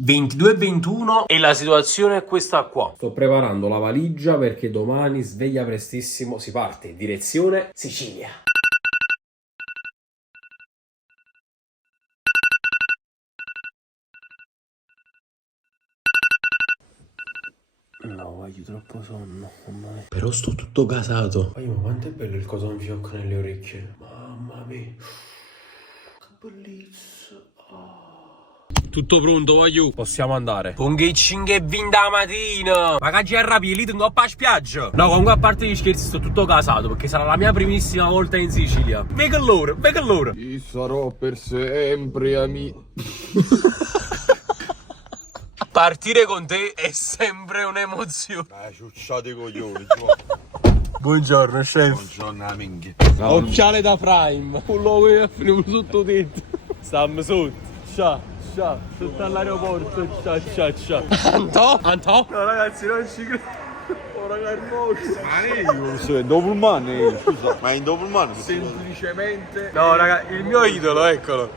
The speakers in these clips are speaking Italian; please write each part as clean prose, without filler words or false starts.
22:21 e la situazione è questa qua. Sto preparando la valigia perché domani, sveglia prestissimo, si parte in direzione Sicilia. No, voglio troppo sonno. Però sto tutto gasato. Ma quanto è bello il coso in fiocco nelle orecchie. Mamma mia. Che bellezza. Tutto pronto, voglio. Possiamo andare. Con che 5 da mattina. Ma che già rapito in coppa a spiaggia. No, comunque a parte gli scherzi sto tutto casato perché sarà la mia primissima volta in Sicilia. Ve che loro. Ci sarò per sempre, amico. Partire con te è sempre un'emozione. Ciucciate i coglioni, Buongiorno, chef. Buongiorno, minchia. Occhiale da Prime. Quello che è finito sotto tetto. Stiamo sotto. Ciao. Sotto all'aeroporto. Ciao. Anto? No ragazzi, non ci credo. Oh raga, il morso. Doppelman, scusa. Ma in Doppelman? Semplicemente. No raga, il mio idolo, eccolo.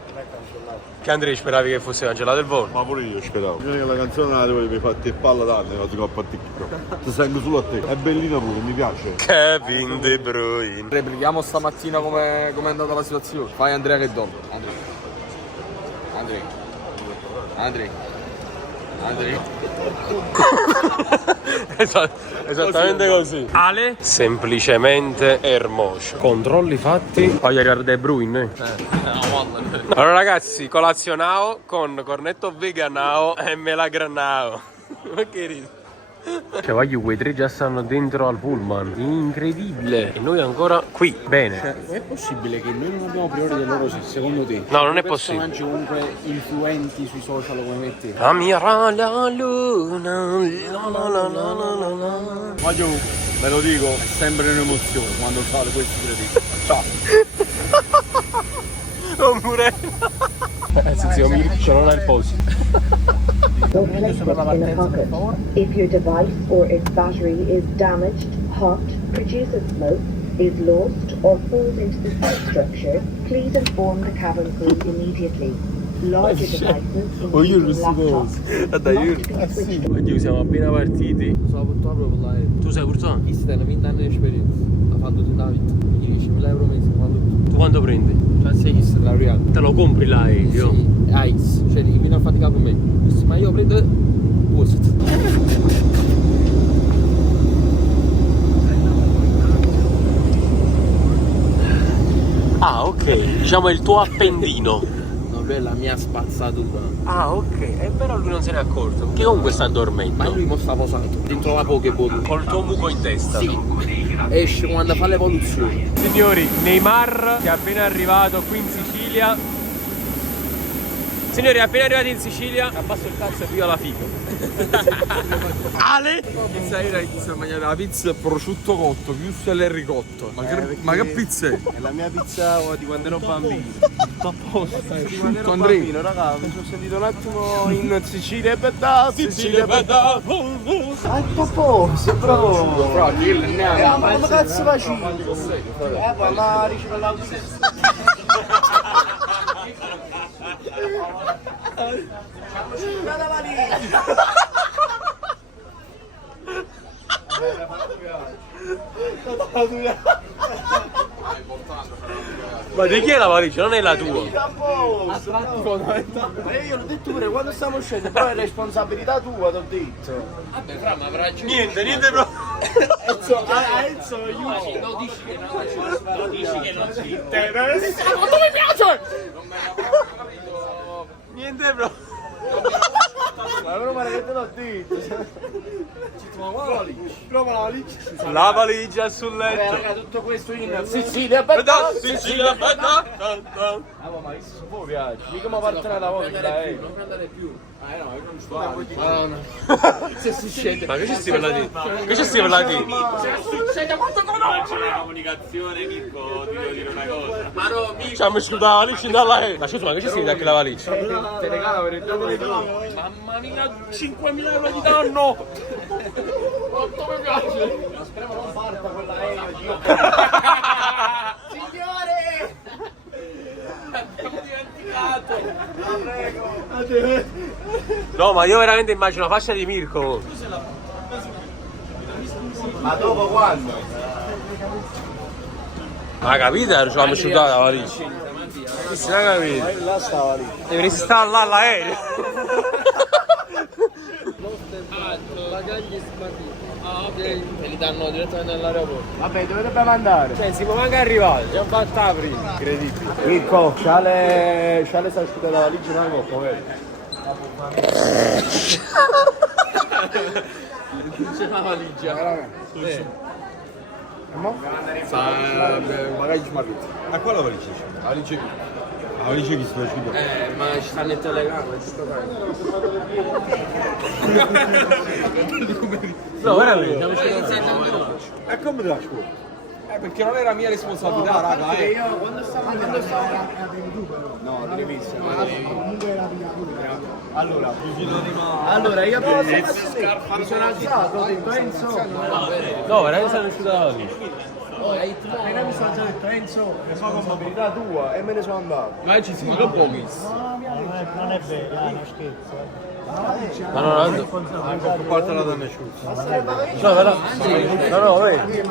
Che Andrea speravi che fosse cancellato il volo? Ma pure io speravo. Io che la canzone la devo fare a palla tanto, la si a TikTok. Ti sento solo a te. È bellina pure, mi piace. Kevin De Bruyne. Replichiamo stamattina come è andata la situazione. Fai Andrea che dorme. Andrea. Esattamente così. Ale? Semplicemente Ermoscio. Controlli fatti. Poi arrivare De Bruyne. Allora ragazzi, colazionao con cornetto veganao e melagranao. Ma che ridi? Cioè voglio, quei tre già stanno dentro al pullman. Incredibile. E noi ancora qui. Bene. Cioè, è possibile che noi non abbiamo priori del loro sì, secondo te? No, non è possibile. Personaggi comunque influenti sui social come metti. Amirà la luna. La. Voglio, ve lo dico, è sempre un'emozione quando fate questi crediti. Ciao. Oppure. Zio Mirko non ha il posto. Don't place it in a pocket. If your device or its battery is damaged, hot, produces smoke, is lost or falls into the substructure, please inform the cabin crew immediately. Larger devices, including laptops, must be switched off. Oggi siamo appena partiti. Sono portato proprio là. Tu sei purtroppo? Chi sta 20 anni di esperienza. Ha fatto tutta la vita. 10.000 euro mese. Tu quanto prendi? Cioè sei chi sta laureato. Te lo compri l'aereo? Sì, ICE. Cioè devi venire a faticare con me. Ma io prendo post. Ah, ok. Diciamo è il tuo appendino. Vabbè, la mia spazzatura. Ah, ok. E però lui non se n'è accorto. Perché comunque sta dormendo. Ma lui mo sta posato. Dentro la Pokéball. Col tuo muco in testa. Sì. Esce quando fa l'evoluzione. Signori, Neymar che è appena arrivato qui in Sicilia. Signori, è appena arrivato in Sicilia. Abbasso il cazzo e via la figa. Ale? Pizza era inizio a mangiare la pizza prosciutto cotto, chiuso e ricotto. Ma che pizza è? È la mia pizza di quando ero bambino. Tutto a posto. Di quando ero Andrea. bambino, raga, mi sono sentito un attimo in Sicilia e bella. Sicilia e bella. Ah, posto, bravo. Però kill neanche. Ma come cazzo faccio? Poi ma riceve la Ma di chi è la valigia? Non è la tua. Io l'ho detto pure quando stiamo uscendo, però è responsabilità tua, t'ho detto. Vabbè, fra, ma avrà giù. Niente proprio. Enzo, io. Lo dici che non lo dici che non ci Niente proprio. Ma però ma che te l'ho detto. Prova la valigia. La valigia sul letto. Raga, tutto questo in Sicilia, bella. Sicilia, bella. Ma che si può viaggiare? Dico ma parte la volta, non puoi andare più. No, io non sto. Se si scende. Ma che ci stai parlando? Che ci stai parlando? C'è la comunicazione, Mirko, ti devo dire una cosa. Ma no, mi. Ciao, mi scusa la valigia dalla Ma scusa, ma che ci stai anche la valigia? Te regala per il dopo di Mamma mia, 5.000 euro di danno! Quanto mi piace! Speriamo non parta quell'aereo. Signore! Abbiamo dimenticato! La prego! No, ma io veramente immagino la faccia di Mirko. Ma dopo quando? Ma capite? Ci siamo asciugati la valigia. Non si è capito. Là stava lì. Dovresti stare là all'aereo. Bagagli smarriti. Ah, ok. E li danno direttamente all'aeroporto. Vabbè, dove dobbiamo andare? Cioè, si può manca arrivare, ci hanno fatta prima. Incredibile. Mirko, Sciale sta asciugando la valigia una coppa, vero? Non c'è la valigia. Veramente? Bagagli smarriti. Ma qua la valigia c'è? La valigia qui. La valigia che sta uscendo? Ma ci stanno il telegramma, è tutto No, veramente. E come te la scuola? perché non era mia responsabilità, raga, Io quando stavo no, te l'hai visto, allora io mi sono alzato, ho detto Enzo, No, veramente sono uscito dalla valigia. appena mi sono alzato ho detto Enzo, è responsabilità tua e me ne sono andato. ma ci siamo pochi. Non è vero, è uno scherzo. Ma non Porta la donna asciutta. No, però. No, vedi.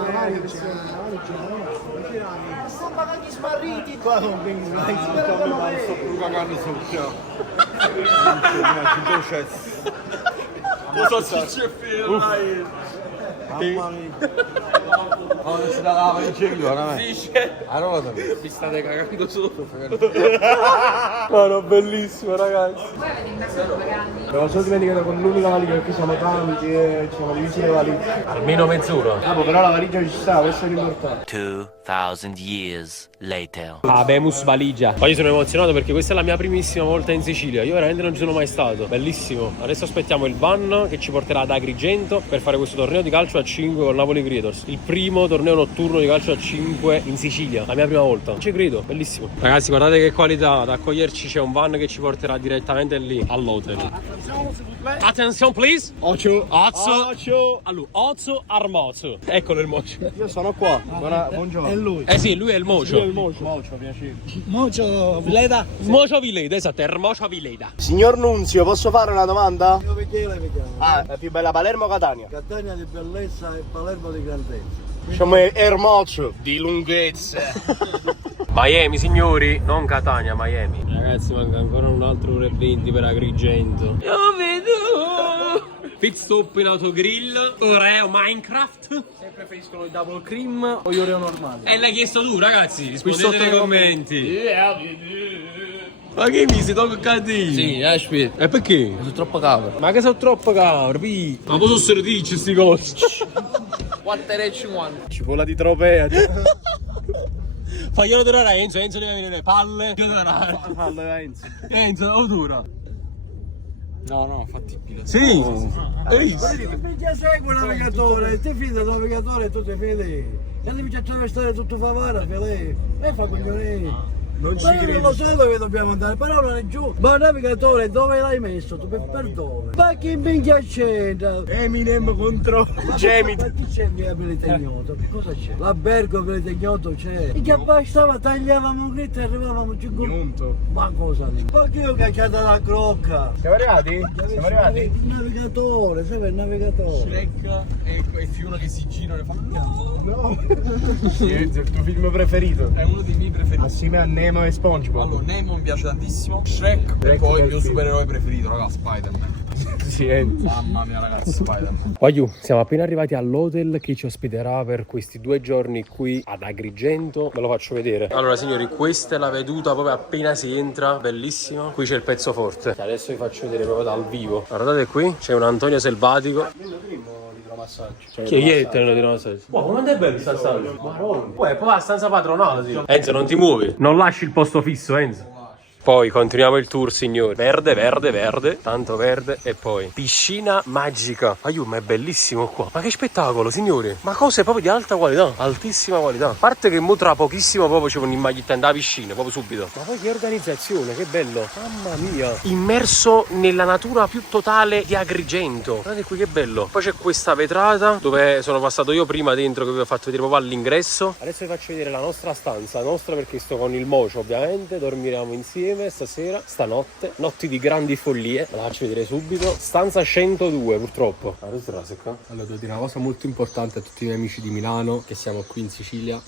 Sono bagagli smarriti qua con Sto cagando sul ciao. Mamma mia. Oh, non si dà la valigia io, veramente. Allora, Vi state cagando sotto. No, bellissimo, ragazzi. Me lo sono dimenticato con l'unica valigia perché siamo tanti e ci siamo divisi le valigie. Almeno mezz'ora. Però la valigia ci sta, questo è l'importante. 2000 years later. Habemus valigia. Poi io sono emozionato perché questa è la mia primissima volta in Sicilia. Io veramente non ci sono mai stato. Bellissimo. Adesso aspettiamo il van che ci porterà ad Agrigento per fare questo torneo di calcio a 5 con Napoli Creators. Il primo torneo notturno di calcio a 5 in Sicilia. La mia prima volta. Non ci credo. Bellissimo. Ragazzi, guardate che qualità. Ad accoglierci c'è un van che ci porterà direttamente lì all'hotel. Attenzione, please. Occhio. Ozzo. Allora, Ozzo Armozzo. Eccolo il mocio. Io sono qua. Buongiorno. È lui. Eh sì, lui è il mocio. Mocio, piacere. Mocio, Vileda. Mocio Vileda, esatto, Ermocio Vileda. Signor Nunzio, posso fare una domanda? Ah, la più bella Palermo o Catania? Catania di bellezza e Palermo di grandezza. Diciamo Ermocio di lunghezza. Miami, signori, non Catania, Miami. Ragazzi, manca ancora un altro ore e 20 per Agrigento. Io vedo. Pit stop in autogrill, Oreo Minecraft. Se preferiscono il double cream o gli Oreo normali. E l'hai chiesto tu, ragazzi, rispondete sotto nei nei commenti. Ma che mi si toccati? Sì, aspetta. E perché? Sono troppo cavolo. Ma che sono troppo cabri? Ma poi sono serdici sti cosi. 4,50. Cipolla di tropea. Faglielo durare a Enzo, Enzo deve avere le palle. Enzo, o dura? No, fattibile. Sì. Mica segui il navigatore, ti fidi del navigatore e tu ti fidi. E devi attraversare tutto favore, fede. E fa coglione. Non ci credo. Non lo so dove dobbiamo andare, però non è giù. Ma il navigatore dove l'hai messo? Tu per dove? Ma chi minchia c'entra? Eminem contro Ma Jamie. chi c'è in via Abilita Ignoto? Che cosa c'è? L'albergo Abilita Ignoto c'è. E che bastava, tagliavamo un gritto e arrivavamo giù con... Ma cosa lì? Ma che io ho cacciato la crocca? Siamo arrivati? Siamo arrivati? Il navigatore, sai il navigatore. Shrek e Fiona che si girano e fanno no. Sì, è il tuo film preferito. È uno dei miei preferiti. Assieme a Nemo e SpongeBob. Allora, Nemo mi piace tantissimo. Shrek e poi il mio supereroe preferito, raga, Spider-Man. Sì, Mamma mia, ragazzi, Spider-Man. Voglio, siamo appena arrivati all'hotel che ci ospiterà per questi 2 giorni qui ad Agrigento. Ve lo faccio vedere. Allora, signori, questa è la veduta proprio appena si entra. Bellissimo. Qui c'è il pezzo forte. Adesso vi faccio vedere proprio dal vivo. Guardate qui, c'è un Antonio Selvatico. Chi è il treno di massaggio? Wow, quanto è bello sta stanza? Maronna. Uè, poi la stanza padronale, sì. Enzo, non ti muovi. Non lasci il posto fisso, Enzo. Poi continuiamo il tour, signori. Verde, verde, verde, tanto verde. E poi piscina magica. Aiuto, ma è bellissimo qua. Ma che spettacolo, signori. Ma cose proprio di alta qualità, altissima qualità. A parte che mo tra pochissimo proprio c'è un'immagine da piscina, proprio subito. Ma poi che organizzazione, che bello. Mamma mia. Immerso nella natura più totale di Agrigento. Guardate qui che bello. Poi c'è questa vetrata dove sono passato io prima dentro, che vi ho fatto vedere proprio all'ingresso. Adesso vi faccio vedere la nostra stanza, nostra perché sto con il mocio ovviamente, dormiremo insieme. insieme stasera, stanotte, notti di grandi follie. La faccio vedere subito. Stanza 102 purtroppo. Allora, devo dire una cosa molto importante a tutti i miei amici di Milano, che siamo qui in Sicilia.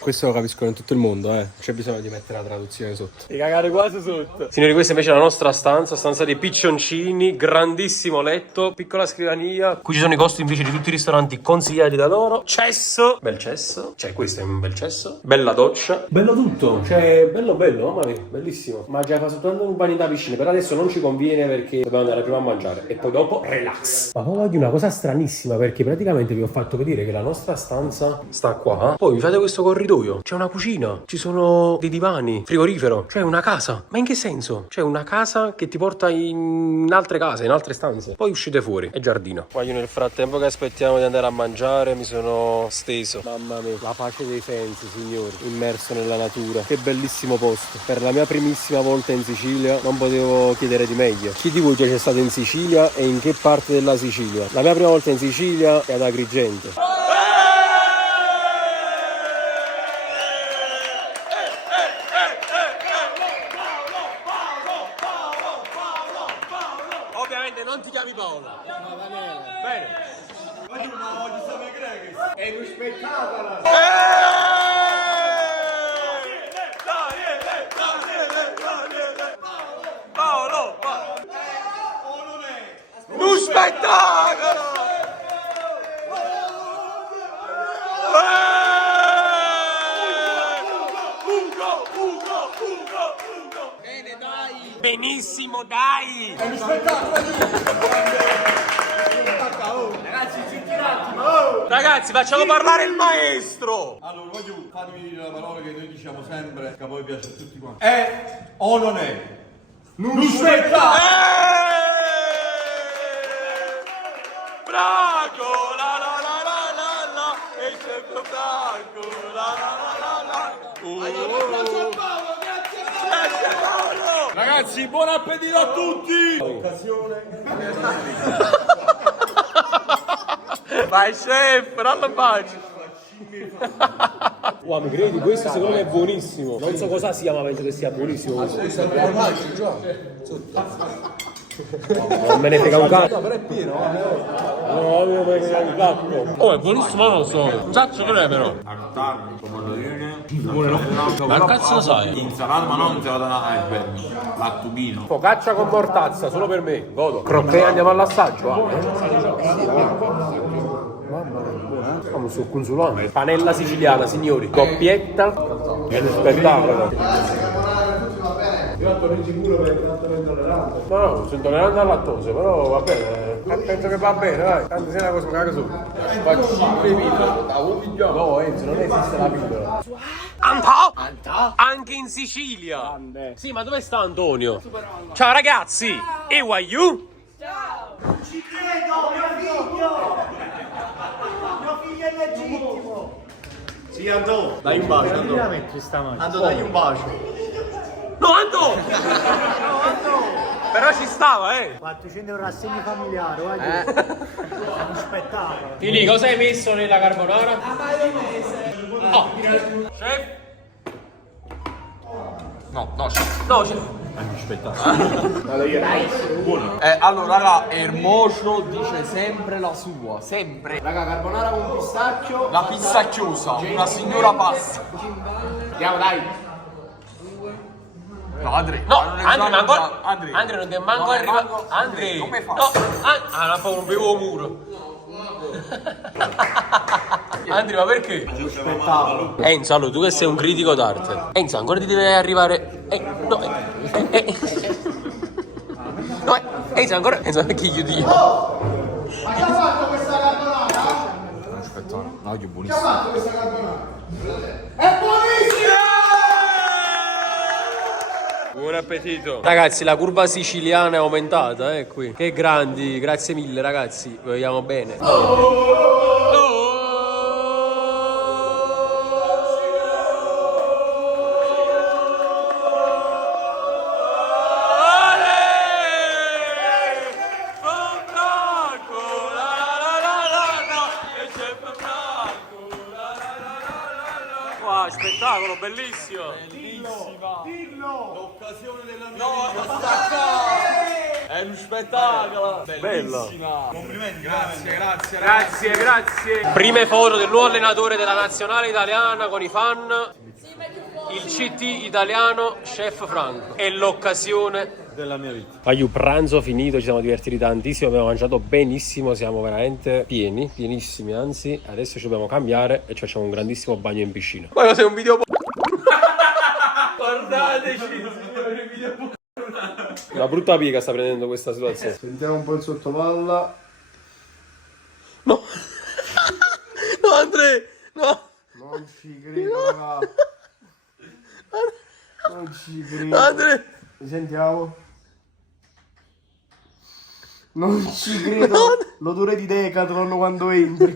Questo lo capiscono in tutto il mondo, non c'è bisogno di mettere la traduzione sotto. Di cagare quasi sotto. Signori, questa invece è la nostra stanza dei piccioncini, grandissimo letto, piccola scrivania. Qui ci sono i costi invece di tutti i ristoranti consigliati da loro. Cesso, bel cesso, cioè questo è un bel cesso. Bella doccia. Bello tutto, cioè bello, mamma mia, bellissimo. Ma già fa soltanto un bagno da piscina, però adesso non ci conviene perché dobbiamo andare prima a mangiare e poi dopo relax. Ma poi voglio una cosa stranissima perché praticamente vi ho fatto vedere che la nostra stanza sta qua. Poi mi fate questo corridoio. C'è una cucina, ci sono dei divani, frigorifero, cioè una casa. Ma in che senso? Cioè una casa che ti porta in altre case, in altre stanze. Poi uscite fuori e giardino. Poi io nel frattempo che aspettiamo di andare a mangiare mi sono steso. Mamma mia, la pace dei sensi, signori. Immerso nella natura. Che bellissimo posto. Per la mia primissima volta in Sicilia non potevo chiedere di meglio. Chi di voi già c'è stato in Sicilia e in che parte della Sicilia? La mia prima volta in Sicilia è ad Agrigento. Ovviamente non ti chiami Paolo. No, va bene. Bene. Ma tu voglio sapere greco. È un spettacolo. Paolo. Un spettacolo. Benissimo, dai! È uno spettacolo! Ragazzi, zitti un attimo! Ragazzi, facciamo parlare il maestro! Allora, voglio farvi dire la parola che noi diciamo sempre, che a voi piace a tutti quanti. È o non è? Non spettacolo! Braco! La la la la la la! E c'è Braco! La la la la la! Grazie Paolo! Ragazzi, buon appetito a tutti! Occasione. Vai chef, non lo faccio! Wow, mi credi? Questo secondo me è buonissimo. Non so cosa sia, ma penso che sia buonissimo. Non me ne frega un cazzo. No, però è pieno, No, non me ne frega un cazzo. Oh, è buonissimo, non lo so. Un sacco non è però. Ma cazzo lo sai? Insalata, ma non insalata iceberg, lattubino. Focaccia con mortazza, solo per me. Godo. Croquet, andiamo all'assaggio. Mamma mia, siamo sul consulone. Panella siciliana, signori. Coppietta. È uno spettacolo. Io sono sicuro per il trattamento intollerante. No, sono intollerante al lattosio, però va bene. Penso che va bene, dai. Tanto se è una cosa caga su. Faccio 5 pillole da un milione. No, Enzo, non esiste la pillola. Anche in Sicilia. Grande. Sì, ma dove sta Antonio? Ciao ragazzi. E why you? Ci credo, mio figlio! Mio figlio è legittimo! Sì, Anto, dai un bacio, Anto, dai un bacio. No, Anto! Però ci stava, 400 euro assegno familiare, guarda. È uno spettacolo. Fili, cosa hai messo nella carbonara? La maionese. Oh, chef? No, chef. allora raga, Ermocio dice sempre la sua, sempre. Raga, carbonara con pistacchio. La pizza chiusa, una signora pasta. Andiamo, dai. No, Andrea. No, Andre non ti è manco arrivato. Andre, come fa? No, non fa un bevo muro. Andre, ma perché? Enzo, allora tu che sei un critico d'arte. Enzo, ancora ti deve arrivare. No, Enzo, ancora. Enzo, perché io dico? Ma chi ha fatto questa carbonara? Aspetta, no, che Chi ha buonissimo. fatto questa carbonara? È buonissima! Buon appetito. Ragazzi, la curva siciliana è aumentata, qui. Che grandi, grazie mille ragazzi, vi vogliamo bene. Spettacolo bellissimo. l'occasione della mia È uno spettacolo! Bella. complimenti. Grazie. Prime foto del nuovo allenatore della nazionale italiana con i fan. Il CT italiano, Chef Franco. È l'occasione Della mia vita. Aiu, pranzo finito, ci siamo divertiti tantissimo, abbiamo mangiato benissimo, siamo veramente pienissimi, anzi adesso ci dobbiamo cambiare e ci facciamo un grandissimo bagno in piscina. Ma sei un video guardateci, signori, video una brutta piega sta prendendo questa situazione. Sentiamo un po' il sottopalla. No. No, Andre, no. Non ci credo, raga. Non ci credo. Andre. Sentiamo. Non ci credo. L'odore di Decathlon quando entri.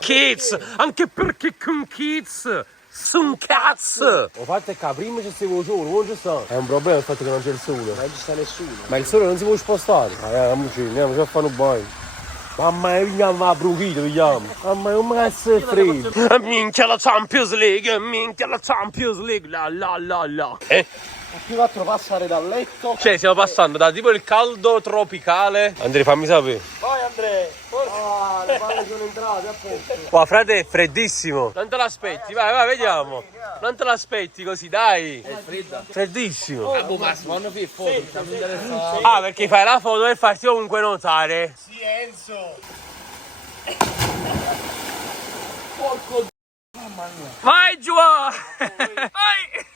Kids, anche perché con Kids sono cazzo. Ho fatto che prima c'è il sole, non ci sta. È un problema il fatto che non c'è il sole. Non ci sta nessuno. Ma il sole non si può spostare. Andiamo a fare un bagno. Mamma mia, veniamo a bruchito, vediamo. Mamma mia, come cazzo è freddo. Minchia la Champions League, la. A più l'altro passare dal letto. Cioè, stiamo passando da tipo il caldo tropicale. Andrea, fammi sapere. Vai Andrea. Ah, le palle sono entrate a posto. Qua, frate, è freddissimo. Non te l'aspetti, vai, vediamo. Non te l'aspetti così, dai. È fredda. Freddissimo. Ma si fanno più foto, Ah, perché fai la foto e farti ovunque notare. Sì, Enzo. porco. Mamma mia. Vai giù! Vai!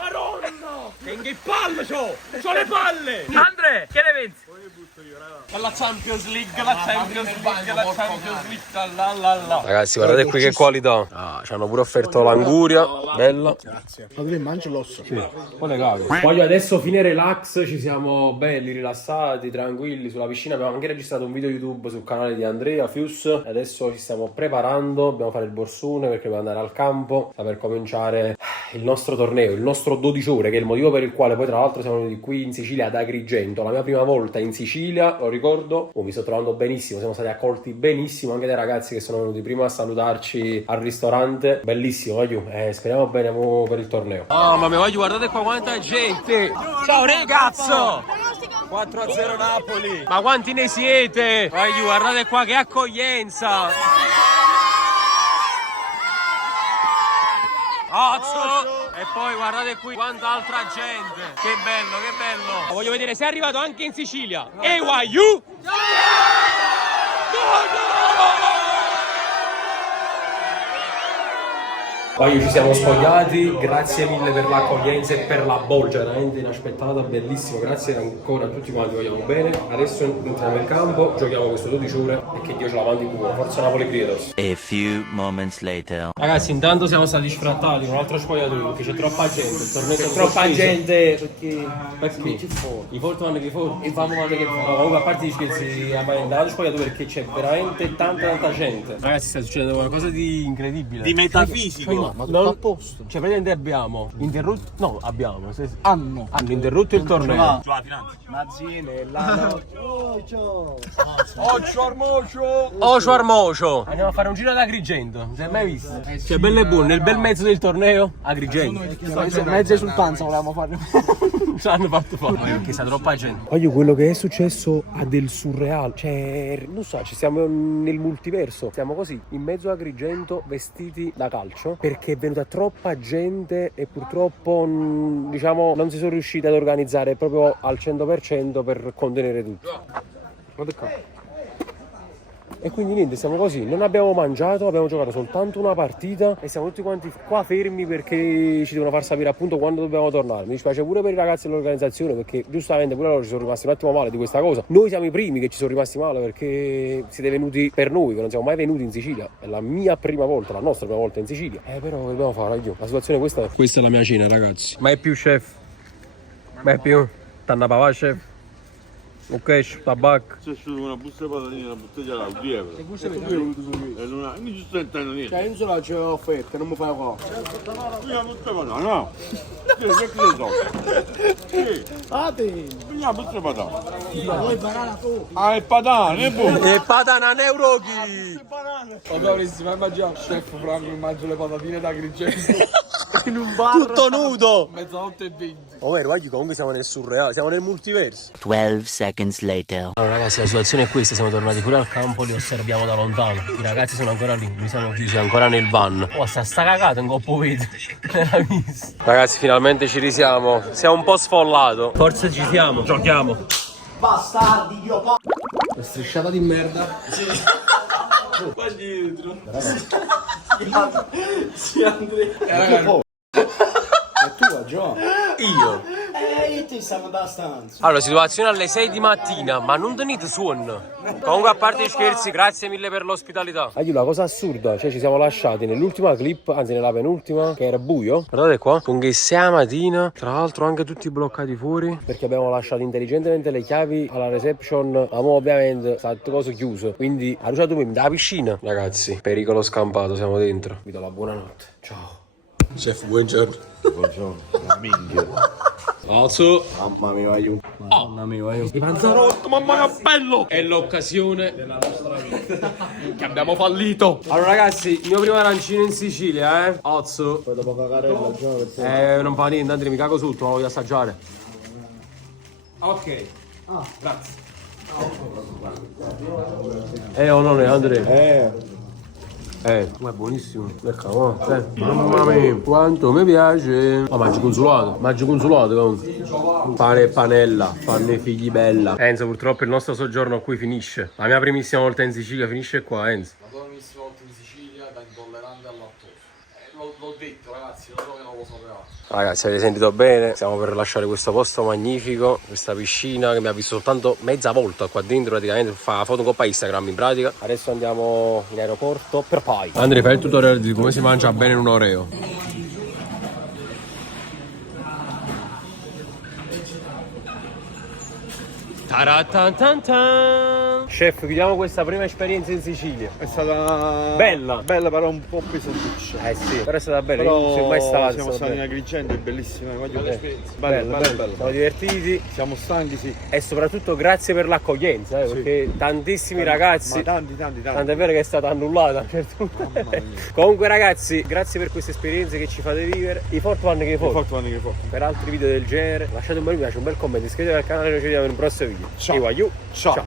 Madonna! Che palle c'ho! C'ho le palle! Andre, che ne pensi? La Champions League, la Champions League, la Champions League, Ragazzi, guardate qui che qualità. Ah, ci hanno pure offerto l'anguria, bella. Grazie. Padre, mangia l'osso. Sì, poi le cago. Voglio adesso fine relax, ci siamo belli, rilassati, tranquilli sulla piscina. Abbiamo anche registrato un video YouTube sul canale di Andrea Fius. Adesso ci stiamo preparando, dobbiamo fare il borsone perché dobbiamo andare al campo per cominciare il nostro torneo, il nostro 12 ore, che è il motivo per il quale poi tra l'altro siamo venuti qui in Sicilia ad Agrigento, la mia prima volta in Sicilia, lo ricordo. Mi sto trovando benissimo, siamo stati accolti benissimo anche dai ragazzi che sono venuti prima a salutarci al ristorante. Bellissimo, voglio, speriamo bene per il torneo. Oh mamma mia, voglio, guardate qua quanta gente. Ciao ragazzo, 4-0 Napoli. Ma quanti ne siete? Voglio, guardate qua che accoglienza. Ozzo! E poi guardate qui quanta altra gente. Che bello, che bello. Voglio vedere se è arrivato anche in Sicilia. E Wayu! Poi ci siamo spogliati, grazie mille per l'accoglienza e per la bolgia, veramente inaspettata, bellissimo, grazie ancora a tutti quanti, vogliamo bene. Adesso entriamo in campo, giochiamo questo 12 ore e che Dio ce la mandi pure, forza Napoli Creators. A few moments later. Ragazzi, intanto siamo stati sfrattati con un altro spogliatoio perché c'è troppa gente, il torneo C'è troppa gente perché i forti vanno che forti, i famo vanno che forti. No, comunque a parte gli scherzi, andato spogliatoio perché c'è veramente tanta gente. Ragazzi, sta succedendo qualcosa di incredibile. Di metafisico. Ma tutto a posto. Cioè praticamente abbiamo interrotto, no abbiamo, Hanno interrotto il torneo. Sulla finanza. Mazzine, là. Ocio Armocio. Andiamo a fare un giro ad Agrigento, non si è mai visto? Cioè bello e buono, nel bel mezzo del torneo, Agrigento. Mezza esultanza volevamo fare. Ce l'hanno fatto fare. Perché sta troppa gente. Voglio quello che è successo a del surreal. Cioè, non so, ci siamo nel multiverso. Siamo così, in mezzo a Agrigento, vestiti da calcio. Perché è venuta troppa gente e purtroppo, diciamo, non si sono riusciti ad organizzare proprio al 100% per contenere tutto. Guarda qua. E quindi niente, siamo così, non abbiamo mangiato, abbiamo giocato soltanto una partita e siamo tutti quanti qua fermi perché ci devono far sapere appunto quando dobbiamo tornare. Mi dispiace pure per i ragazzi dell'organizzazione perché giustamente pure loro ci sono rimasti un attimo male di questa cosa. Noi siamo i primi che ci sono rimasti male perché siete venuti per noi, che non siamo mai venuti in Sicilia. È la mia prima volta, la nostra prima volta in Sicilia. Però che dobbiamo fare? La situazione è questa. Questa è la mia cena, ragazzi. Ma è più chef? Ma è più? Tanna papà chef? Ok, tabacco. C'è solo una busta di patatine e una bottiglia da 10 euro. Che gusto avete voluto su E non ci sto entrando niente. Cioè, io solo c'è offerte, non mi fai qua. Una busta di patatine, no. Che so? Sì. Una busta di patatine. Poi banana tu. Ah, è patane, boh. E patana neurochi! Vabbè, avresti mai mangiato Chef Franco, immagino le patatine da Agrigento. in un bar. Tutto nudo! Mezzanotte e 20. Oh, vero, guarda, comunque siamo nel surreale, siamo nel multiverso. 12 seconds later. Allora ragazzi, la situazione è questa, siamo tornati pure al campo, li osserviamo da lontano. I ragazzi sono ancora lì, noi siamo chiusi ancora nel van. Oh, sta cagata in coppo vede. Ragazzi, finalmente ci risiamo. Siamo un po' sfollato. Forse ci siamo, giochiamo. Bastardi, io pa... Una strisciata di merda. Qua dietro. Sì, Andrea. È tua, Gio. Io. Io ti stavo da stanza. Allora, situazione alle 6 di mattina, ma non tenete suono. Comunque, a parte gli scherzi, grazie mille per l'ospitalità. Aiuto, la cosa assurda, cioè ci siamo lasciati nell'ultima clip, anzi nella penultima, che era buio. Guardate qua, con che 6 mattina, tra l'altro anche tutti bloccati fuori, perché abbiamo lasciato intelligentemente le chiavi alla reception, ma mo ovviamente sta tutto coso chiuso. Quindi, ha bruciato me da piscina. Ragazzi, pericolo scampato, siamo dentro. Vi do la buonanotte. Ciao. Chef, buongiorno. Buongiorno, minchia. Alzo. Mamma mia, aiuto. Mamma mia, io. I panzarotto, mamma che bello! È l'occasione Che abbiamo fallito. Allora ragazzi, il mio primo arancino in Sicilia, Ozzo. Poi dopo cagarella, Gio, Non fa niente, Andrea, mi cago sotto, ma voglio assaggiare. Ok. Grazie. Oh non è Andrea. Ma è buonissimo. Mamma mia, quanto mi piace. Ma mangio consolato comunque. Pane e panella, fanno i figli bella. Enzo, purtroppo il nostro soggiorno qui finisce. La mia primissima volta in Sicilia finisce qua, Enzo. La tua primissima volta in Sicilia da intollerante al lattosio. L'ho detto ragazzi, lo so che non lo sapevate. Ragazzi, avete sentito bene? Stiamo per lasciare questo posto magnifico, questa piscina che mi ha visto soltanto mezza volta qua dentro, praticamente fa la foto coppa Instagram in pratica. Adesso andiamo in aeroporto per poi. Andrea, fai il tutorial di come si mangia bene un Oreo. Chef, chiudiamo questa prima esperienza in Sicilia. È stata Bella. bella, però un po' pesantuccia. Sì, però è stata bella, io Però non sono mai stato. siamo stati in Agrigento, è bellissima. Bello. Siamo divertiti. Siamo stanchi, sì. E soprattutto grazie per l'accoglienza, perché tantissimi ragazzi. Ma tanti. Tanto è vero che è stata annullata a un certo punto. Comunque ragazzi, grazie per queste esperienze che ci fate vivere. I Fort One che foto. Per altri video del genere, lasciate un bel mi piace, un bel commento, iscrivetevi al canale e noi ci vediamo in un prossimo video. Ciao. Ciao.